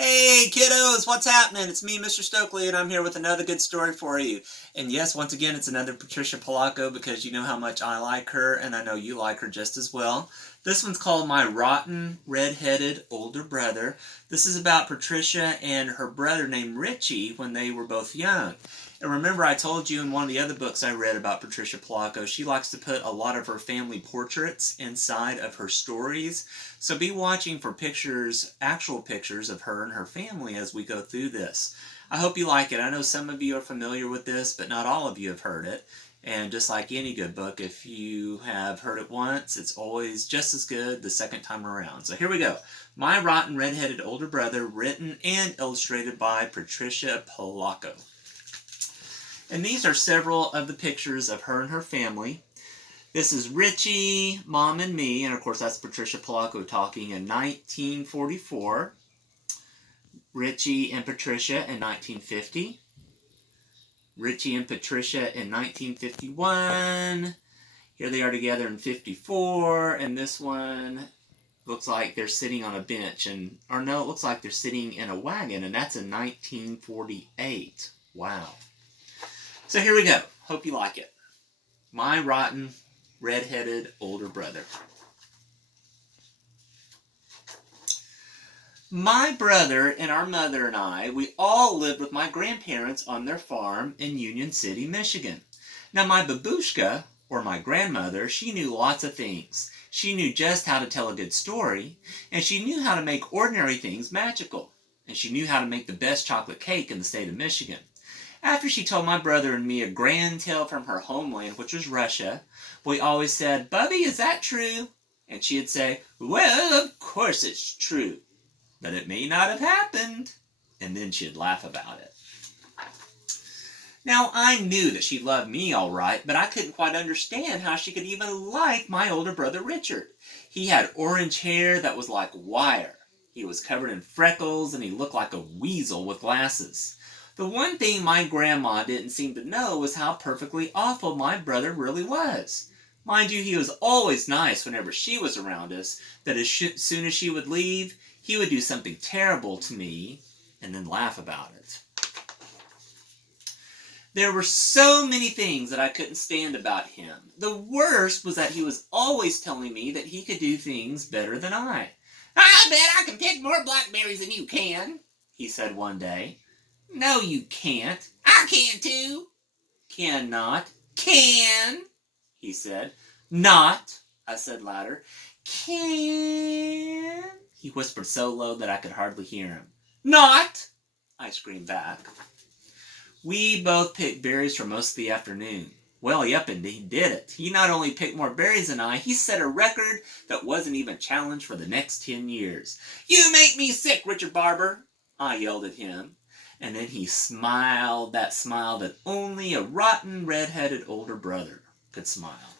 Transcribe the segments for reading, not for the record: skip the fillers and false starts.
Hey kiddos, what's happening? It's me, Mr. Stokely, and I'm here with another good story for you. And yes, once again, it's another Patricia Polacco because you know how much I like her, and I know you like her just as well. This one's called My Rotten Redheaded Older Brother. This is about Patricia and her brother named Richie when they were both young. And remember, I told you in one of the other books I read about Patricia Polacco, she likes to put a lot of her family portraits inside of her stories. So be watching for pictures, actual pictures of her and her family as we go through this. I hope you like it. I know some of you are familiar with this, but not all of you have heard it. And just like any good book, if you have heard it once, it's always just as good the second time around. So here we go. My Rotten Redheaded Older Brother, written and illustrated by Patricia Polacco. And these are several of the pictures of her and her family. This is Richie, Mom, and me, and of course that's Patricia Polacco talking in 1944. Richie and Patricia in 1950. Richie and Patricia in 1951. Here they are together in 54, and this one looks like they're sitting on a bench, or no, it looks like they're sitting in a wagon, and that's in 1948. Wow. So here we go. Hope you like it. My Rotten Redheaded Older Brother. My brother and our mother and I, we all lived with my grandparents on their farm in Union City, Michigan. Now my babushka, or my grandmother, she knew lots of things. She knew just how to tell a good story, and she knew how to make ordinary things magical. And she knew how to make the best chocolate cake in the state of Michigan. After she told my brother and me a grand tale from her homeland, which was Russia, we always said, "Bubby, is that true?" And she'd say, "Well, of course it's true, but it may not have happened." And then she'd laugh about it. Now, I knew that she loved me all right, but I couldn't quite understand how she could even like my older brother Richard. He had orange hair that was like wire. He was covered in freckles, and he looked like a weasel with glasses. The one thing my grandma didn't seem to know was how perfectly awful my brother really was. Mind you, he was always nice whenever she was around us, that as soon as she would leave, he would do something terrible to me and then laugh about it. There were so many things that I couldn't stand about him. The worst was that he was always telling me that he could do things better than I. "I bet I can pick more blackberries than you can," he said one day. "No, you can't." "I can too." "Cannot." "Can," he said. "Not," I said louder. "Can," he whispered so low that I could hardly hear him. "Not," I screamed back. We both picked berries for most of the afternoon. Well, yep, and he did it. He not only picked more berries than I, he set a record that wasn't even challenged for the next 10 years. "You make me sick, Richard Barber," I yelled at him. And then he smiled that smile that only a rotten, red-headed older brother could smile.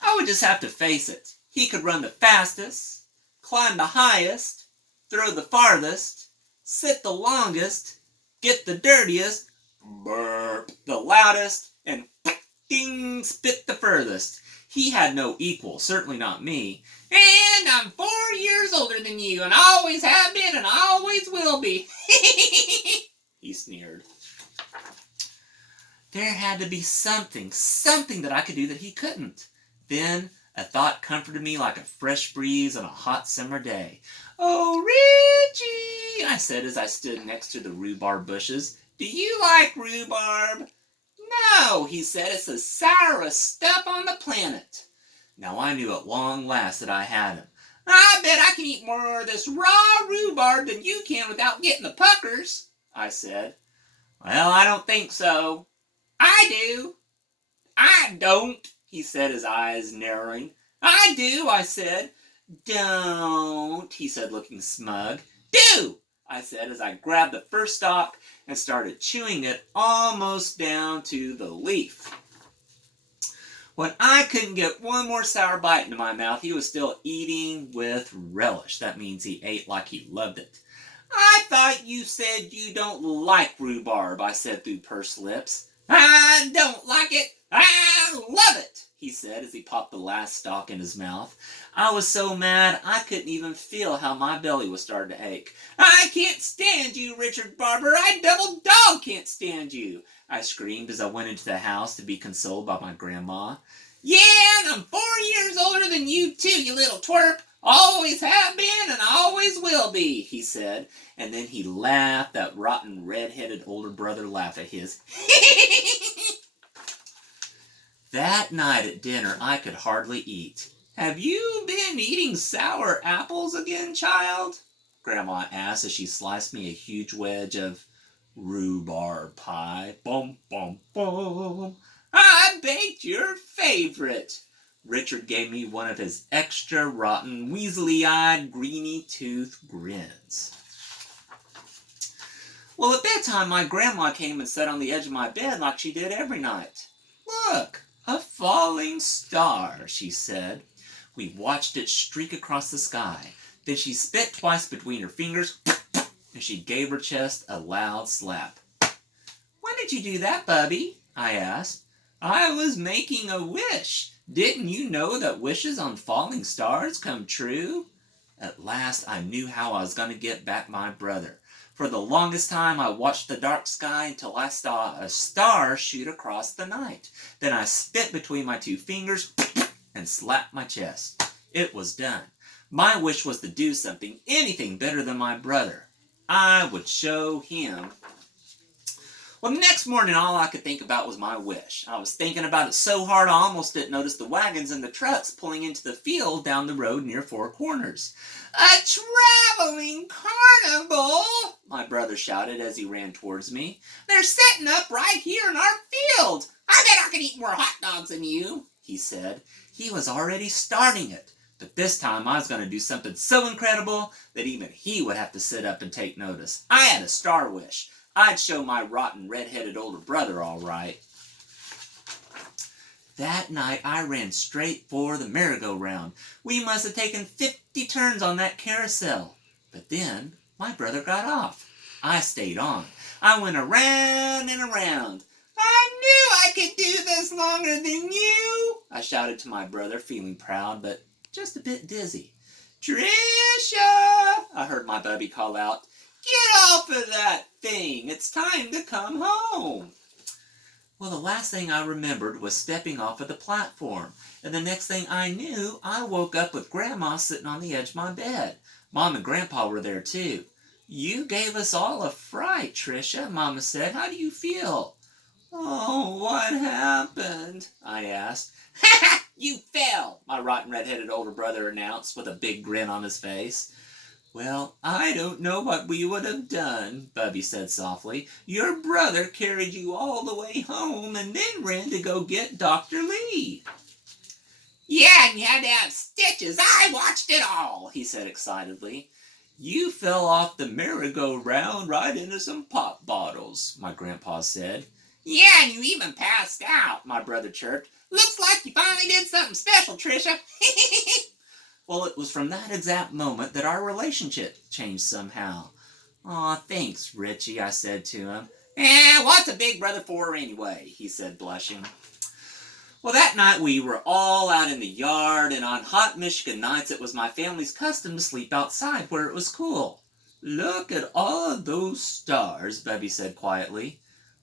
I would just have to face it. He could run the fastest, climb the highest, throw the farthest, sit the longest, get the dirtiest, burp the loudest, and ding, spit the furthest. He had no equal, certainly not me. "And I'm 4 years older than you, and I always have been, and I always will be," he sneered. There had to be something that I could do that he couldn't. Then a thought comforted me like a fresh breeze on a hot summer day. "Oh, Richie," I said as I stood next to the rhubarb bushes, "do you like rhubarb?" "No," he said, "it's the sourest stuff on the planet." Now I knew at long last that I had him. "I bet I can eat more of this raw rhubarb than you can without getting the puckers," I said. "Well, I don't think so." "I do." "I don't," he said, his eyes narrowing. "I do," I said. "Don't," he said, looking smug. "Do," I said, as I grabbed the first stalk and started chewing it almost down to the leaf. When I couldn't get one more sour bite into my mouth, he was still eating with relish. That means he ate like he loved it. "I thought you said you don't like rhubarb," I said through pursed lips. "I don't like it. I love it." he said as he popped the last stalk in his mouth. I was so mad I couldn't even feel how my belly was starting to ache. I can't stand you, Richard Barber. I double dog can't stand you, I screamed as I went into the house to be consoled by my grandma. Yeah, and I'm 4 years older than you too, you little twerp. Always have been and always will be, he said, and then he laughed, that rotten red-headed older brother laugh at his. That night at dinner, I could hardly eat. Have you been eating sour apples again, child? Grandma asked as she sliced me a huge wedge of rhubarb pie. Bum, bum, bum. I baked your favorite. Richard gave me one of his extra rotten, weaselly-eyed, greeny-toothed grins. Well, at bedtime, my grandma came and sat on the edge of my bed like she did every night. Look, a falling star, she said. We watched it streak across the sky. Then she spit twice between her fingers, and she gave her chest a loud slap. When did you do that, Bubby? I asked. I was making a wish. Didn't you know that wishes on falling stars come true? At last I knew how I was going to get back my brother. For the longest time I watched the dark sky until I saw a star shoot across the night. Then I spit between my two fingers and slapped my chest. It was done. My wish was to do something, anything better than my brother. I would show him. Well, the next morning, all I could think about was my wish. I was thinking about it so hard I almost didn't notice the wagons and the trucks pulling into the field down the road near Four Corners. A traveling carnival, my brother shouted as he ran towards me. They're setting up right here in our field. I bet I can eat more hot dogs than you, he said. He was already starting it. But this time I was going to do something so incredible that even he would have to sit up and take notice. I had a star wish. I'd show my rotten red-headed older brother all right. That night I ran straight for the merry-go-round. We must have taken 50 turns on that carousel. But then my brother got off. I stayed on. I went around and around. I knew I could do this longer than you, I shouted to my brother, feeling proud but just a bit dizzy. Tricia, I heard my bubby call out. Get off of that thing. It's time to come home. Well, the last thing I remembered was stepping off of the platform. And the next thing I knew, I woke up with Grandma sitting on the edge of my bed. Mom and Grandpa were there, too. You gave us all a fright, Tricia, Mama said. How do you feel? Oh, what happened? I asked. Ha ha! You fell, my rotten red-headed older brother announced with a big grin on his face. Well, I don't know what we would have done, Bubby said softly. Your brother carried you all the way home and then ran to go get Dr. Lee. Yeah, and you had to have stitches. I watched it all, he said excitedly. You fell off the merry-go-round right into some pop bottles, my grandpa said. Yeah, and you even passed out, my brother chirped. Looks like you finally did something special, Tricia. Well, it was from that exact moment that our relationship changed somehow. Aw, thanks, Richie, I said to him. What's a big brother for anyway, he said, blushing. Well, that night we were all out in the yard, and on hot Michigan nights it was my family's custom to sleep outside where it was cool. Look at all of those stars, Bubby said quietly.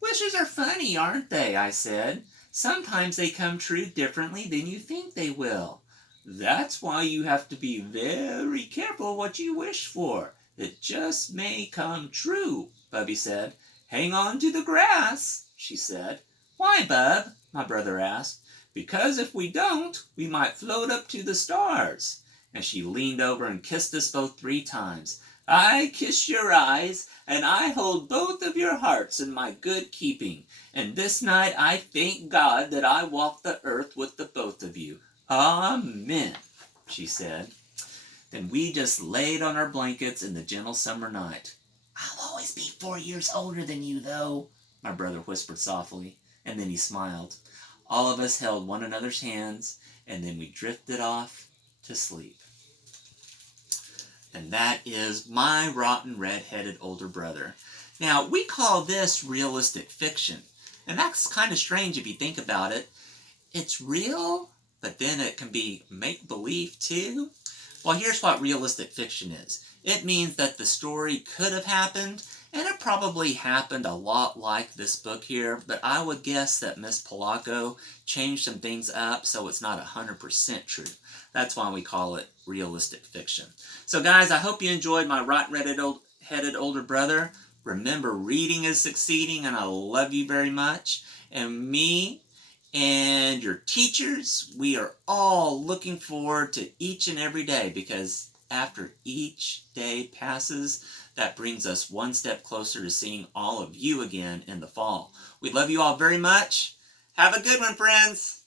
Wishes are funny, aren't they, I said. Sometimes they come true differently than you think they will. That's why you have to be very careful what you wish for. It just may come true, Bubby said. Hang on to the grass, she said. Why, Bub? My brother asked. Because if we don't, we might float up to the stars. And she leaned over and kissed us both 3 times. I kiss your eyes, and I hold both of your hearts in my good keeping. And this night I thank God that I walk the earth with the both of you. Amen, she said. Then we just laid on our blankets in the gentle summer night. I'll always be 4 years older than you, though, my brother whispered softly, and then he smiled. All of us held one another's hands, and then we drifted off to sleep. And that is My Rotten Red-Headed Older Brother. Now, we call this realistic fiction, and that's kind of strange if you think about it. it's real, but then it can be make-believe too. Well, here's what realistic fiction is. It means that the story could have happened, and it probably happened a lot like this book here, but I would guess that Miss Polacco changed some things up so it's not 100% true. That's why we call it realistic fiction. So guys, I hope you enjoyed my Redheaded older brother. Remember, reading is succeeding, and I love you very much. And me and your teachers, we are all looking forward to each and every day, because after each day passes, that brings us one step closer to seeing all of you again in the fall. We love you all very much. Have a good one, friends.